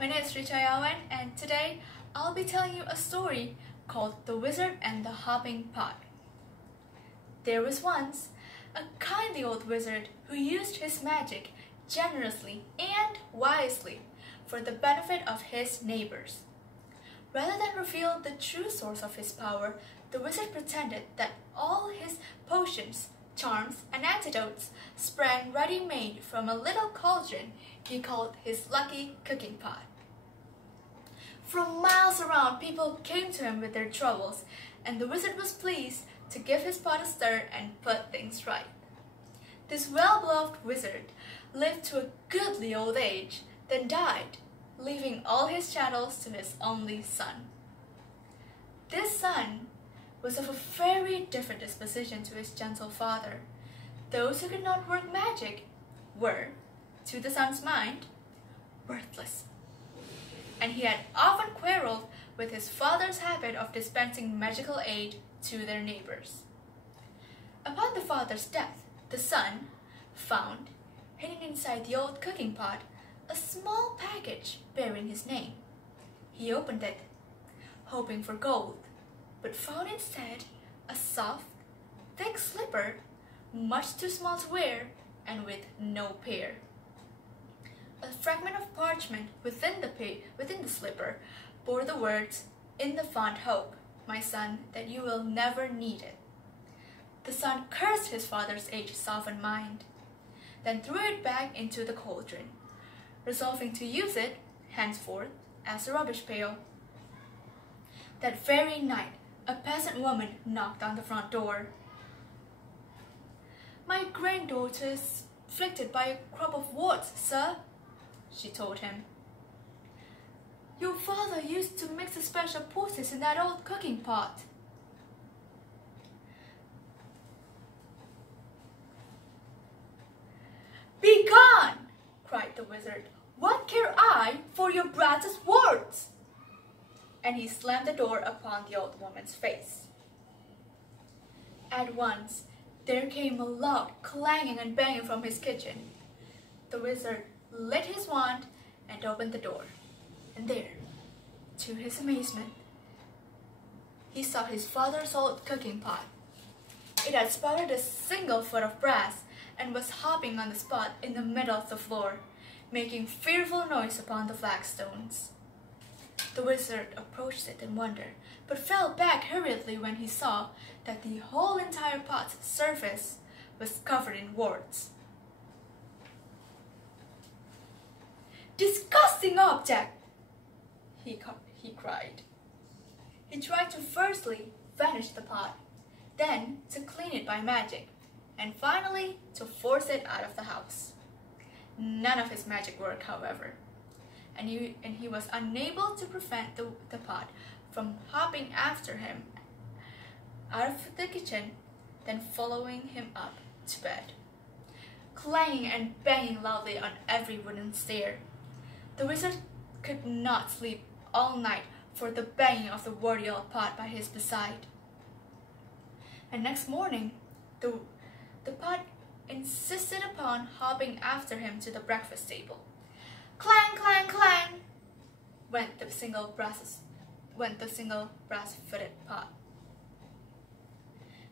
My name is Richa Yawen, and today I'll be telling you a story called The Wizard and the Hopping Pot. There was once a kindly old wizard who used his magic generously and wisely for the benefit of his neighbors. Rather than reveal the true source of his power, the wizard pretended that all his potions, charms, and antidotes sprang ready-made from a little cauldron he called his lucky cooking pot. From miles around, people came to him with their troubles, and the wizard was pleased to give his pot a stir and put things right. This well-beloved wizard lived to a goodly old age, then died, leaving all his chattels to his only son. This son was of a very different disposition to his gentle father. Those who could not work magic were, to the son's mind, worthless. And he had often quarreled with his father's habit of dispensing magical aid to their neighbors. Upon the father's death, the son found, hidden inside the old cooking pot, a small package bearing his name. He opened it, hoping for gold, but found instead a soft, thick slipper, much too small to wear and with no pair. A fragment of parchment within the slipper bore the words, "In the fond hope, my son, that you will never need it." The son cursed his father's age-softened mind, then threw it back into the cauldron, resolving to use it henceforth as a rubbish pail. That very night, a peasant woman knocked on the front door. "My granddaughter is afflicted by a crop of warts, sir," she told him. "Your father used to mix a special poultice in that old cooking pot." "Be gone!" cried the wizard. "What care I for your brat's words?" And he slammed the door upon the old woman's face. At once, there came a loud clanging and banging from his kitchen. The wizard lit his wand and opened the door, and there, to his amazement, he saw his father's old cooking pot. It had sprouted a single foot of brass and was hopping on the spot in the middle of the floor, making fearful noise upon the flagstones. The wizard approached it in wonder, but fell back hurriedly when he saw that the whole entire pot's surface was covered in warts. "Disgusting object!" he cried. He tried to firstly vanish the pot, then to clean it by magic, and finally to force it out of the house. None of his magic worked, however, and he was unable to prevent the pot from hopping after him out of the kitchen, then following him up to bed, clanging and banging loudly on every wooden stair. The wizard could not sleep all night for the banging of the worthy old pot by his bedside. And next morning, the pot insisted upon hopping after him to the breakfast table. Clang, clang, clang, went the single brass-footed pot.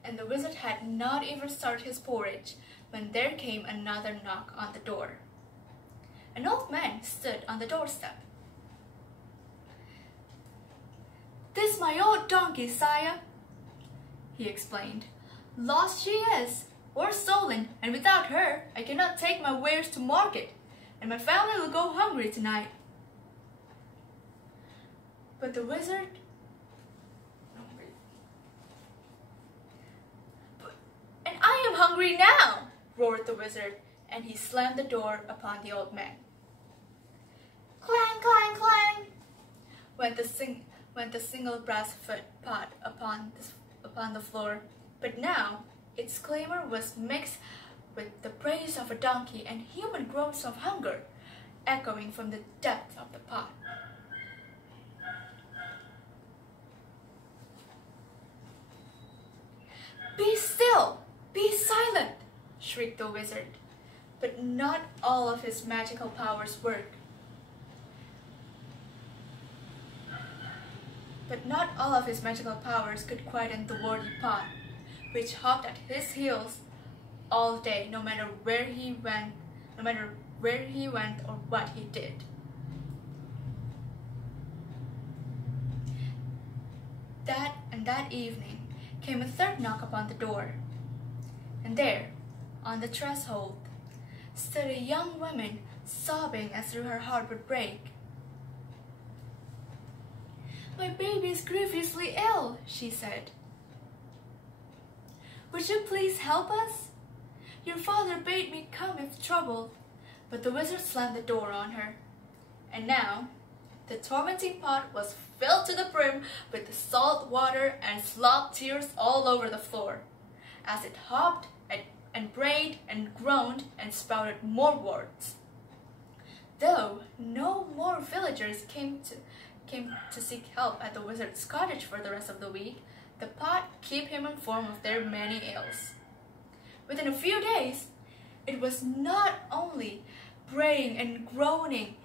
And the wizard had not even started his porridge when there came another knock on the door. An old man stood on the doorstep. "This my old donkey, sire," he explained. "Lost she is, or stolen, and without her I cannot take my wares to market, and my family will go hungry tonight." But the wizard... "And I am hungry now!" roared the wizard, and he slammed the door upon the old man. Clang, clang, clang, went the single brass-foot pot upon the floor, but now its clamor was mixed with the praise of a donkey and human groans of hunger, echoing from the depths of the pot. "Be still! Be silent!" shrieked the wizard, but not all of his magical powers worked. But not all of his magical powers could quieten the worthy pot, which hopped at his heels all day, no matter where he went or what he did. That evening came a third knock upon the door, and there, on the threshold, stood a young woman, sobbing as though her heart would break. "My baby is grievously ill," she said. "Would you please help us? Your father bade me come if troubled." But the wizard slammed the door on her, and now the tormenting pot was filled to the brim with the salt water and slopped tears all over the floor, as it hopped and brayed and groaned and spouted more words. Though no more villagers came to seek help at the wizard's cottage for the rest of the week, the pot kept him informed of their many ills. Within a few days, it was not only braying and groaning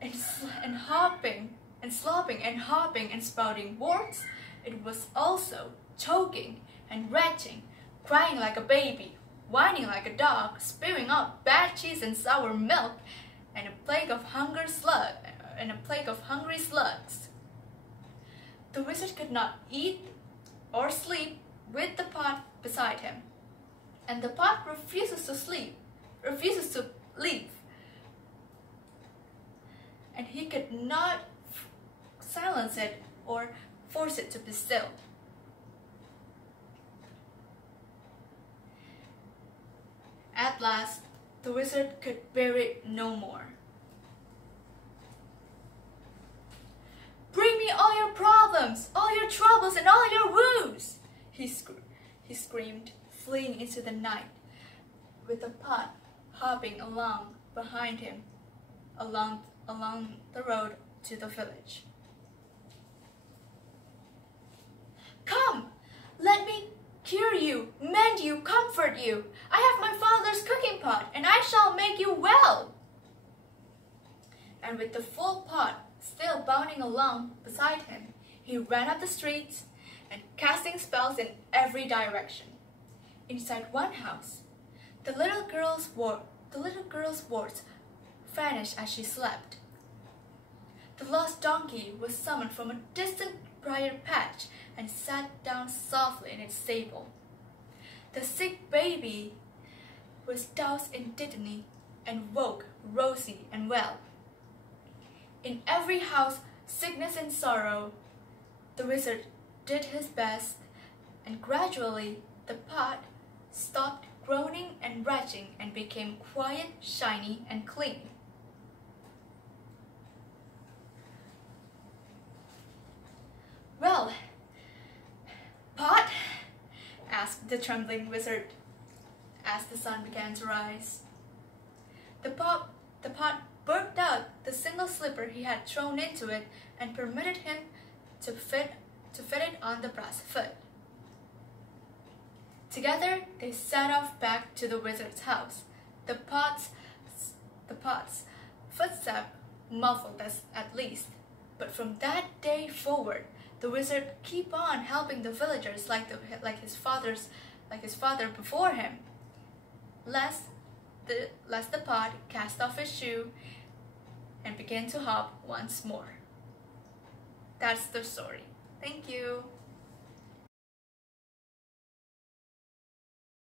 and hopping and slopping and hopping and spouting words, it was also choking and retching, crying like a baby, whining like a dog, spewing out bad cheese and sour milk, and a plague of hungry slugs. The wizard could not eat or sleep with the pot beside him, and the pot refuses to leave, and he could not silence it or force it to be still. At last, the wizard could bear it no more. "Bring me all your problems, all your troubles, and all your woes!" he screamed, fleeing into the night, with the pot hopping along behind him, along the road to the village. "Come, let me cure you, mend you, comfort you. I have my father's cooking pot, and I shall make you well." And with the full pot still bounding along beside him, he ran up the streets and casting spells in every direction. Inside one house, the little girl's warts vanished as she slept. The lost donkey was summoned from a distant briar patch and sat down softly in its stable. The sick baby was doused in dittany and woke rosy and well. In every house, sickness and sorrow, the wizard did his best, and gradually the pot stopped groaning and retching and became quiet, shiny, and clean. "Well, pot?" asked the trembling wizard as the sun began to rise. The pot burped out the single slipper he had thrown into it and permitted him to fit it on the brass foot. Together they set off back to the wizard's house, the pot's footstep muffled at least. But from that day forward, the wizard kept on helping the villagers like his father before him, lest the pot cast off his shoe and began to hop once more. That's the story. Thank you.